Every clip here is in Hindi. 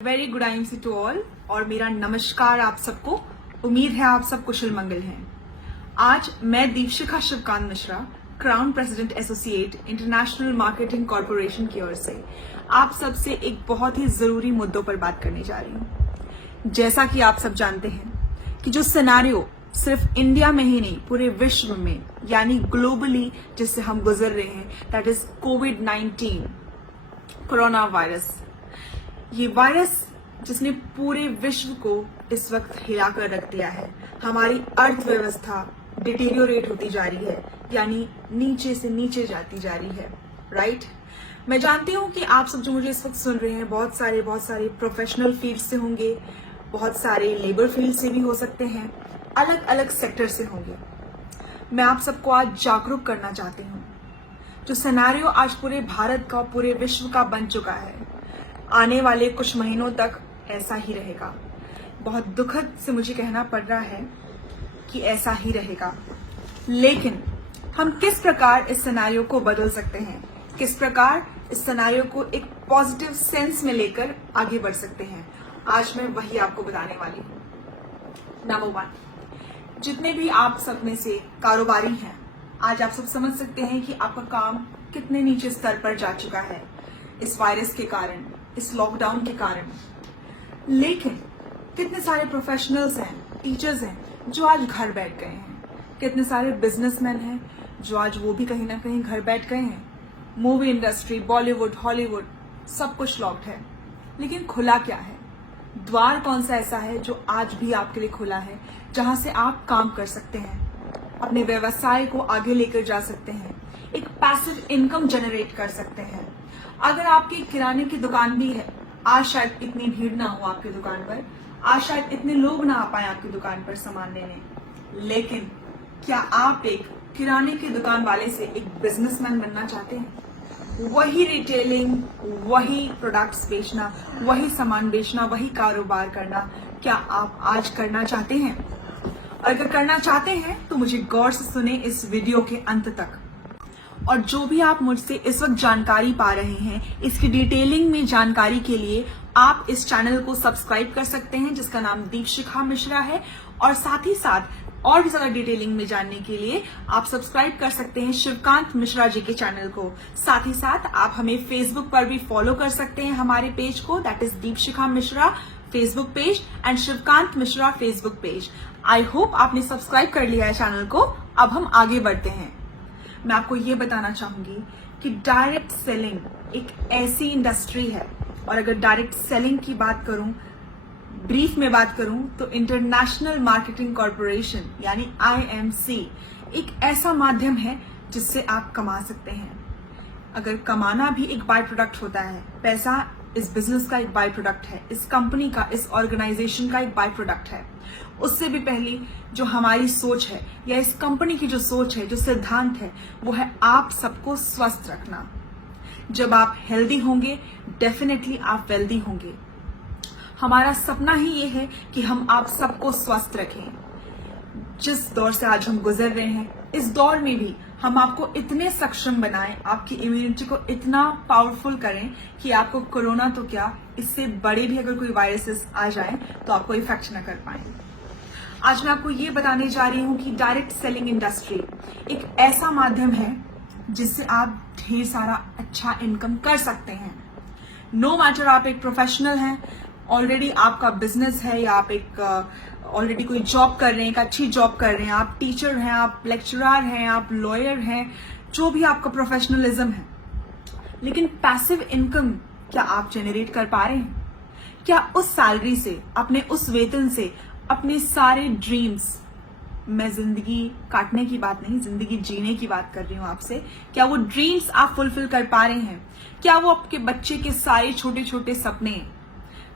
Very good evening to all और मेरा नमस्कार आप सबको। उम्मीद है आप सब कुशल मंगल हैं। आज मैं Deepshikha Shivkant Mishra, crown president associate international marketing corporation की ओर से आप सबसे एक बहुत ही जरूरी मुद्दों पर बात करने जा रही हूँ। जैसा कि आप सब जानते हैं कि जो सिनेरियो सिर्फ इंडिया में ही नहीं पूरे विश्व में यानी ग्लोबली जिससे हम गुजर रहे हैं, that is covid corona virus. ये वायरस जिसने पूरे विश्व को इस वक्त हिलाकर रख दिया है। हमारी अर्थव्यवस्था डिटेरियोरेट होती जा रही है, यानी नीचे से नीचे जाती जा रही है। राइट? मैं जानती हूं कि आप सब जो मुझे इस वक्त सुन रहे हैं बहुत सारे प्रोफेशनल फील्ड से होंगे, बहुत सारे लेबर फील्ड से भी हो सकते हैं, अलग अलग सेक्टर से होंगे। मैं आप सबको आज जागरूक करना चाहती हूँ। जो सिनेरियो आज पूरे भारत का, पूरे विश्व का बन चुका है, आने वाले कुछ महीनों तक ऐसा ही रहेगा। बहुत दुखद से मुझे कहना पड़ रहा है कि ऐसा ही रहेगा, लेकिन हम किस प्रकार इस सिनेरियो को बदल सकते हैं, किस प्रकार इस सिनेरियो को एक पॉजिटिव सेंस में लेकर आगे बढ़ सकते हैं, आज मैं वही आपको बताने वाली हूँ। नंबर 1, जितने भी आप सब में से कारोबारी हैं, आज आप सब समझ सकते हैं कि आपका काम कितने नीचे स्तर पर जा चुका है इस वायरस के कारण, इस लॉकडाउन के कारण। लेकिन कितने सारे प्रोफेशनल्स हैं, टीचर्स हैं जो आज घर बैठ गए हैं, कितने सारे बिजनेसमैन हैं जो आज वो भी कहीं ना कहीं घर बैठ गए हैं। मूवी इंडस्ट्री, बॉलीवुड, हॉलीवुड सब कुछ लॉक्ड है, लेकिन खुला क्या है? द्वार कौन सा ऐसा है जो आज भी आपके लिए खुला है, जहां से आप काम कर सकते हैं, अपने व्यवसाय को आगे लेकर जा सकते हैं, एक पैसिव इनकम जनरेट कर सकते हैं। अगर आपकी किराने की दुकान भी है, आज शायद इतनी भीड़ ना हो आपकी दुकान पर, आज शायद इतने लोग ना आ पाए आपकी दुकान पर सामान लेने, लेकिन क्या आप एक किराने की दुकान वाले से एक बिजनेसमैन बनना चाहते हैं? वही रिटेलिंग, वही प्रोडक्ट्स बेचना, वही सामान बेचना, वही कारोबार करना, क्या आप आज करना चाहते हैं? अगर करना चाहते हैं तो मुझे गौर से सुने इस वीडियो के अंत तक। और जो भी आप मुझसे इस वक्त जानकारी पा रहे हैं, इसकी डिटेलिंग में जानकारी के लिए आप इस चैनल को सब्सक्राइब कर सकते हैं जिसका नाम दीपशिखा मिश्रा है, और साथ ही साथ और भी ज्यादा डिटेलिंग में जानने के लिए आप सब्सक्राइब कर सकते हैं शिवकांत मिश्रा जी के चैनल को। साथ ही साथ आप हमें फेसबुक पर भी फॉलो कर सकते हैं, हमारे पेज को, that is Deepshikha Mishra Facebook page and Shivkant Mishra Facebook page. I hope आपने सब्सक्राइब कर लिया है चैनल को। अब हम आगे बढ़ते हैं। मैं आपको ये बताना चाहूंगी कि डायरेक्ट सेलिंग एक ऐसी इंडस्ट्री है, और अगर डायरेक्ट सेलिंग की बात करूं, ब्रीफ में बात करूं, तो इंटरनेशनल मार्केटिंग कॉरपोरेशन यानी IMC एक ऐसा माध्यम है जिससे आप कमा सकते हैं। अगर कमाना भी एक बाय प्रोडक्ट होता है, पैसा इस बिजनेस का एक बाय प्रोडक्ट है, इस कंपनी का, इस ऑर्गेनाइजेशन का एक बाय प्रोडक्ट है। उससे भी पहले जो हमारी सोच है या इस कंपनी की जो सोच है, जो सिद्धांत है, वो है आप सबको स्वस्थ रखना। जब आप हेल्दी होंगे, डेफिनेटली आप वेल्दी होंगे। हमारा सपना ही ये है कि हम आप सबको स्वस्थ रखें। जिस दौर से आज हम गुजर रहे हैं, इस दौर में भी हम आपको इतने सक्षम बनाएं, आपकी इम्यूनिटी को इतना पावरफुल करें कि आपको कोरोना तो क्या, इससे बड़े भी अगर कोई वायरसेस आ जाएं तो आपको इफेक्ट न कर पाए। आज मैं आपको ये बताने जा रही हूं कि डायरेक्ट सेलिंग इंडस्ट्री एक ऐसा माध्यम है जिससे आप ढेर सारा अच्छा इनकम कर सकते हैं। नो मैटर आप एक प्रोफेशनल हैं, ऑलरेडी आपका बिजनेस है, या आप एक ऑलरेडी कोई जॉब कर रहे हैं, एक अच्छी जॉब कर रहे हैं, आप टीचर हैं, आप लेक्चरर हैं, आप लॉयर हैं, जो भी आपका प्रोफेशनलिज्म है, लेकिन पैसिव इनकम क्या आप जनरेट कर पा रहे हैं? क्या उस सैलरी से, अपने उस वेतन से अपने सारे ड्रीम्स, मैं जिंदगी काटने की बात नहीं, जिंदगी जीने की बात कर रही हूं आपसे, क्या वो ड्रीम्स आप फुलफिल कर पा रहे हैं? क्या वो आपके बच्चे के सारे छोटे छोटे सपने,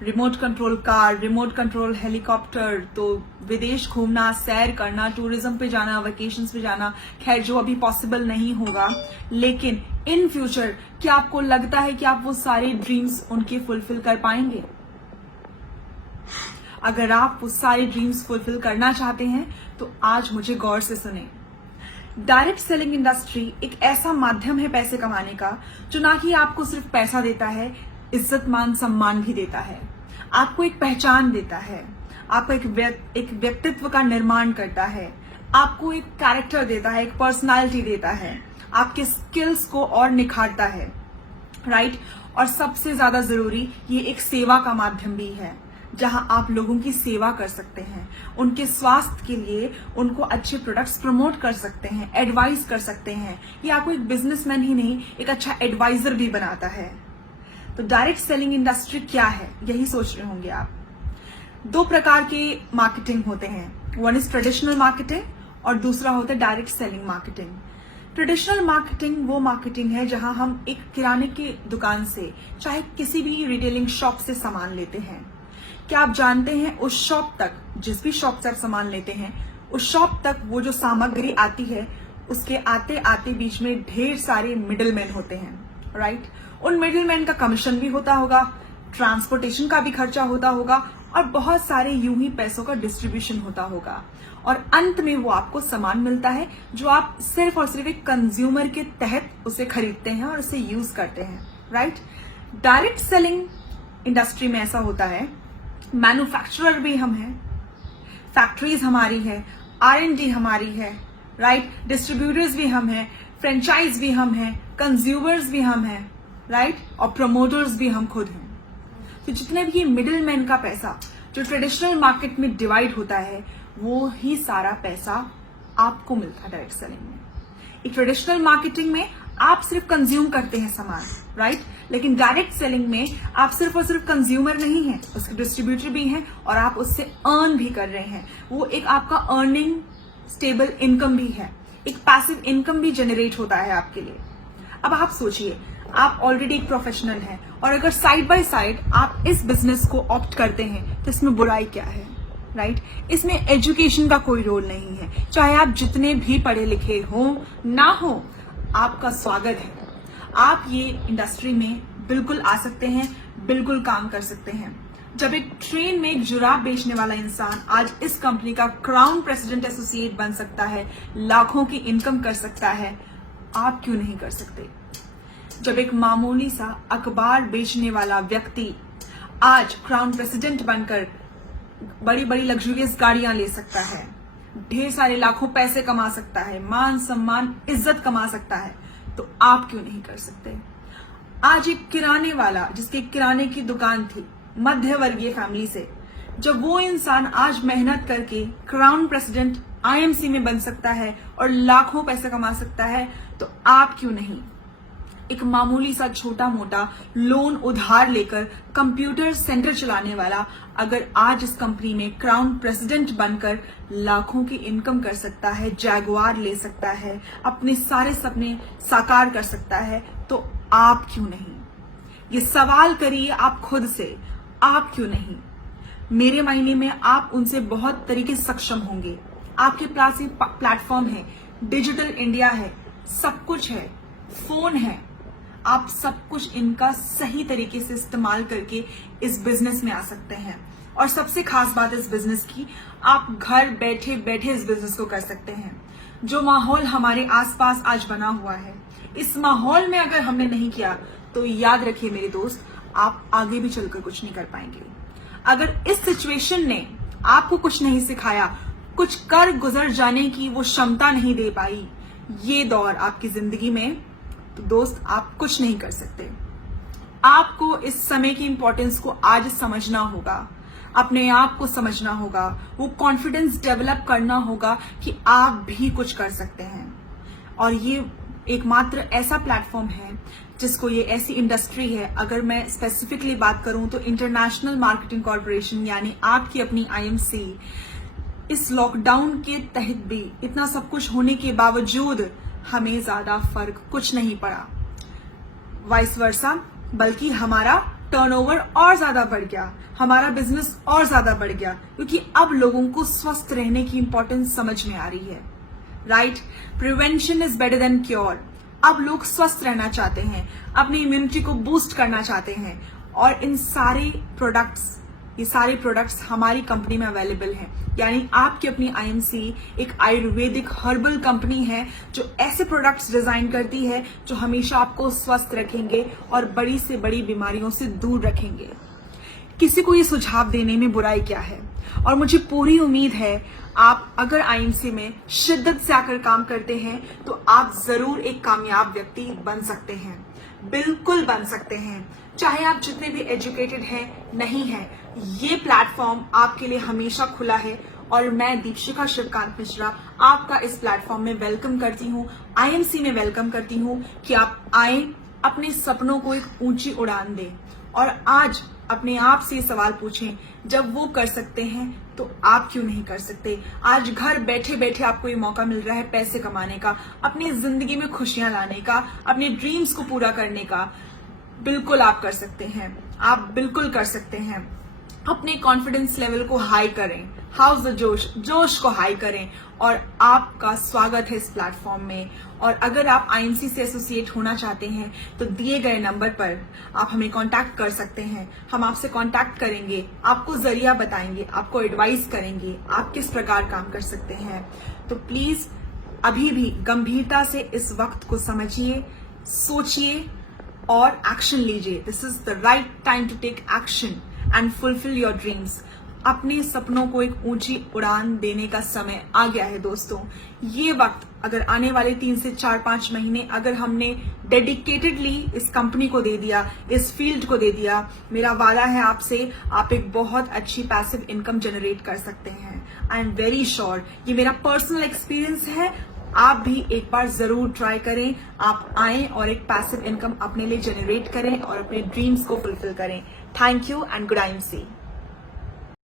remote control car, remote control helicopter, तो विदेश घूमना, सैर करना, टूरिज्म पे जाना, वेकेशंस पे जाना, खैर जो अभी पॉसिबल नहीं होगा, लेकिन इन फ्यूचर क्या आपको लगता है कि आप वो सारे ड्रीम्स उनके फुलफिल कर पाएंगे? अगर आप वो सारे ड्रीम्स फुलफिल करना चाहते हैं तो आज मुझे गौर से सुने। डायरेक्ट सेलिंग इंडस्ट्री एक ऐसा माध्यम है पैसे कमाने का जो ना कि आपको सिर्फ पैसा देता है, इज्जत मान सम्मान भी देता है। आपको एक पहचान देता है, आपको एक व्यक्तित्व का निर्माण करता है, आपको एक कैरेक्टर देता है, एक पर्सनालिटी देता है, आपके स्किल्स को और निखारता है, राइट। और सबसे ज्यादा जरूरी, ये एक सेवा का माध्यम भी है, जहां आप लोगों की सेवा कर सकते हैं, उनके स्वास्थ्य के लिए उनको अच्छे प्रोडक्ट्स प्रमोट कर सकते हैं, एडवाइस कर सकते हैं। ये आपको एक बिजनेसमैन ही नहीं, एक अच्छा एडवाइजर भी बनाता है। तो डायरेक्ट सेलिंग इंडस्ट्री क्या है, यही सोच रहे होंगे आप। 2 प्रकार के मार्केटिंग होते हैं, वन इज ट्रेडिशनल मार्केटिंग और दूसरा होता है direct selling marketing. Traditional marketing वो मार्केटिंग है जहां हम एक किराने की दुकान से, चाहे किसी भी रिटेलिंग शॉप से सामान लेते हैं। क्या आप जानते हैं उस शॉप तक, जिस भी शॉप से आप सामान लेते हैं, उस शॉप तक वो जो सामग्री आती है, उसके आते आते बीच में ढेर सारे मिडिलमैन होते हैं, राइट। उन मिडिलमैन का कमीशन भी होता होगा, ट्रांसपोर्टेशन का भी खर्चा होता होगा और बहुत सारे यूं ही पैसों का डिस्ट्रीब्यूशन होता होगा, और अंत में वो आपको सामान मिलता है जो आप सिर्फ और सिर्फ एक कंज्यूमर के तहत उसे खरीदते हैं और उसे यूज करते हैं, राइट। डायरेक्ट सेलिंग इंडस्ट्री में ऐसा होता है, मैन्युफैक्चरर भी हम हैं, फैक्ट्रीज हमारी है, R&D हमारी है, राइट, डिस्ट्रीब्यूटर्स भी हम हैं, फ्रेंचाइज भी हम हैं, कंज्यूमर्स भी हम हैं, राइट, और प्रमोटर्स भी हम खुद हैं। तो जितने भी मिडिल मैन का पैसा जो ट्रेडिशनल मार्केट में डिवाइड होता है, वो ही सारा पैसा आपको मिलता है डायरेक्ट सेलिंग में। एक ट्रेडिशनल मार्केटिंग में आप सिर्फ कंज्यूम करते हैं सामान, राइट, लेकिन डायरेक्ट सेलिंग में आप सिर्फ और सिर्फ कंज्यूमर नहीं हैं, उसके डिस्ट्रीब्यूटर भी हैं और आप उससे अर्न भी कर रहे हैं। वो एक आपका अर्निंग स्टेबल इनकम भी है, एक पैसिव इनकम भी जनरेट होता है आपके लिए। अब आप सोचिए, आप ऑलरेडी एक प्रोफेशनल हैं और अगर साइड बाय साइड आप इस बिजनेस को ऑप्ट करते हैं तो इसमें बुराई क्या है, राइट। इसमें एजुकेशन का कोई रोल नहीं है, चाहे आप जितने भी पढ़े लिखे हो ना हो, आपका स्वागत है। आप ये इंडस्ट्री में बिल्कुल आ सकते हैं, बिल्कुल काम कर सकते हैं। जब एक ट्रेन में एक जुराब बेचने वाला इंसान आज इस कंपनी का क्राउन प्रेसिडेंट एसोसिएट बन सकता है, लाखों की इनकम कर सकता है, आप क्यों नहीं कर सकते। जब एक मामूली सा अखबार बेचने वाला व्यक्ति आज क्राउन प्रेसिडेंट बनकर बड़ी बड़ी लग्जरियस गाड़ियां ले सकता है, ढेर सारे लाखों पैसे कमा सकता है, मान सम्मान इज्जत कमा सकता है, तो आप क्यों नहीं कर सकते। आज एक किराने वाला, जिसकी किराने की दुकान थी, मध्य वर्गीय फैमिली से, जब वो इंसान आज मेहनत करके क्राउन प्रेसिडेंट IMC में बन सकता है और लाखों पैसे कमा सकता है, तो आप क्यों नहीं। एक मामूली सा छोटा मोटा लोन उधार लेकर कंप्यूटर सेंटर चलाने वाला अगर आज इस कंपनी में क्राउन प्रेसिडेंट बनकर लाखों की इनकम कर सकता है, जैगुआर ले सकता है, अपने सारे सपने साकार कर सकता है, तो आप क्यों नहीं। ये सवाल करिए आप खुद से, आप क्यों नहीं। मेरे मायने में आप उनसे बहुत तरीके सक्षम होंगे। आपके पास ये प्लेटफॉर्म है, डिजिटल इंडिया है, सब कुछ है, फोन है, आप सब कुछ इनका सही तरीके से इस्तेमाल करके इस बिजनेस में आ सकते हैं। और सबसे खास बात इस बिजनेस की, आप घर बैठे बैठे इस बिजनेस को कर सकते हैं। जो माहौल हमारे आसपास आज बना हुआ है, इस माहौल में अगर हमने नहीं किया तो याद रखिए मेरे दोस्त, आप आगे भी चलकर कुछ नहीं कर पाएंगे। अगर इस सिचुएशन ने आपको कुछ नहीं सिखाया, कुछ कर गुजर जाने की वो क्षमता नहीं दे पाई ये दौर आपकी जिंदगी में, तो दोस्त आप कुछ नहीं कर सकते। आपको इस समय की इंपॉर्टेंस को आज समझना होगा, अपने आप को समझना होगा, वो कॉन्फिडेंस डेवलप करना होगा कि आप भी कुछ कर सकते हैं। और ये एकमात्र ऐसा प्लेटफॉर्म है जिसको, ये ऐसी इंडस्ट्री है, अगर मैं स्पेसिफिकली बात करूं तो इंटरनेशनल मार्केटिंग कॉर्पोरेशन यानी आपकी अपनी IMC, इस लॉकडाउन के तहत भी इतना सब कुछ होने के बावजूद हमें ज्यादा फर्क कुछ नहीं पड़ा, वाइस वर्सा, बल्कि हमारा टर्नओवर और ज्यादा बढ़ गया, हमारा बिजनेस और ज्यादा बढ़ गया, क्योंकि अब लोगों को स्वस्थ रहने की इंपॉर्टेंस समझ में आ रही है, right. Prevention is better than cure. अब लोग स्वस्थ रहना चाहते हैं, अपनी इम्यूनिटी को बूस्ट करना चाहते हैं, और इन सारे प्रोडक्ट्स, ये सारे प्रोडक्ट्स हमारी कंपनी में अवेलेबल हैं। यानी आपकी अपनी IMC एक आयुर्वेदिक हर्बल कंपनी है जो ऐसे प्रोडक्ट्स डिजाइन करती है जो हमेशा आपको स्वस्थ रखेंगे और बड़ी से बड़ी बीमारियों से दूर रखेंगे। किसी को ये सुझाव देने में बुराई क्या है। और मुझे पूरी उम्मीद है आप अगर आईएमसी में शिद्दत से आकर काम करते हैं तो आप जरूर एक कामयाब व्यक्ति बन सकते हैं, बिल्कुल बन सकते हैं। चाहे आप जितने भी एजुकेटेड हैं नहीं हैं, ये प्लेटफॉर्म आपके लिए हमेशा खुला है और मैं दीपशिखा शिवकांत मिश्रा आपका इस प्लेटफॉर्म में वेलकम करती हूँ, आईएमसी में वेलकम करती हूँ कि आप आए, अपने सपनों को एक ऊंची उड़ान दें और आज अपने आप से सवाल पूछें, जब वो कर सकते हैं तो आप क्यों नहीं कर सकते। आज घर बैठे बैठे आपको ये मौका मिल रहा है पैसे कमाने का, अपनी जिंदगी में खुशियां लाने का, अपने ड्रीम्स को पूरा करने का। बिल्कुल आप कर सकते हैं, आप बिल्कुल कर सकते हैं। अपने कॉन्फिडेंस लेवल को हाई करें, हाउस द जोश को हाई करें और आपका स्वागत है इस प्लेटफॉर्म में। और अगर आप आईएमसी से एसोसिएट होना चाहते हैं तो दिए गए नंबर पर आप हमें कांटेक्ट कर सकते हैं। हम आपसे कांटेक्ट करेंगे, आपको जरिया बताएंगे, आपको एडवाइस करेंगे आप किस प्रकार काम कर सकते हैं। तो प्लीज अभी भी गंभीरता से इस वक्त को समझिए, सोचिए और एक्शन लीजिए। This is the right time to take action and fulfil your dreams. अपने सपनों को एक ऊंची उड़ान देने का समय आ गया है दोस्तों। ये वक्त अगर आने वाले 3 से 4-5 महीने अगर हमने डेडिकेटेडली इस कंपनी को दे दिया, इस फील्ड को दे दिया, मेरा वादा है आपसे, आप एक बहुत अच्छी पैसिव इनकम जनरेट कर सकते हैं। आई एम वेरी श्योर, ये मेरा पर्सनल एक्सपीरियंस है। आप भी एक बार जरूर ट्राई करें, आप आएं और एक पैसिव इनकम अपने लिए जनरेट करें और अपने ड्रीम्स को फुलफिल करें। Thank you and good IMC.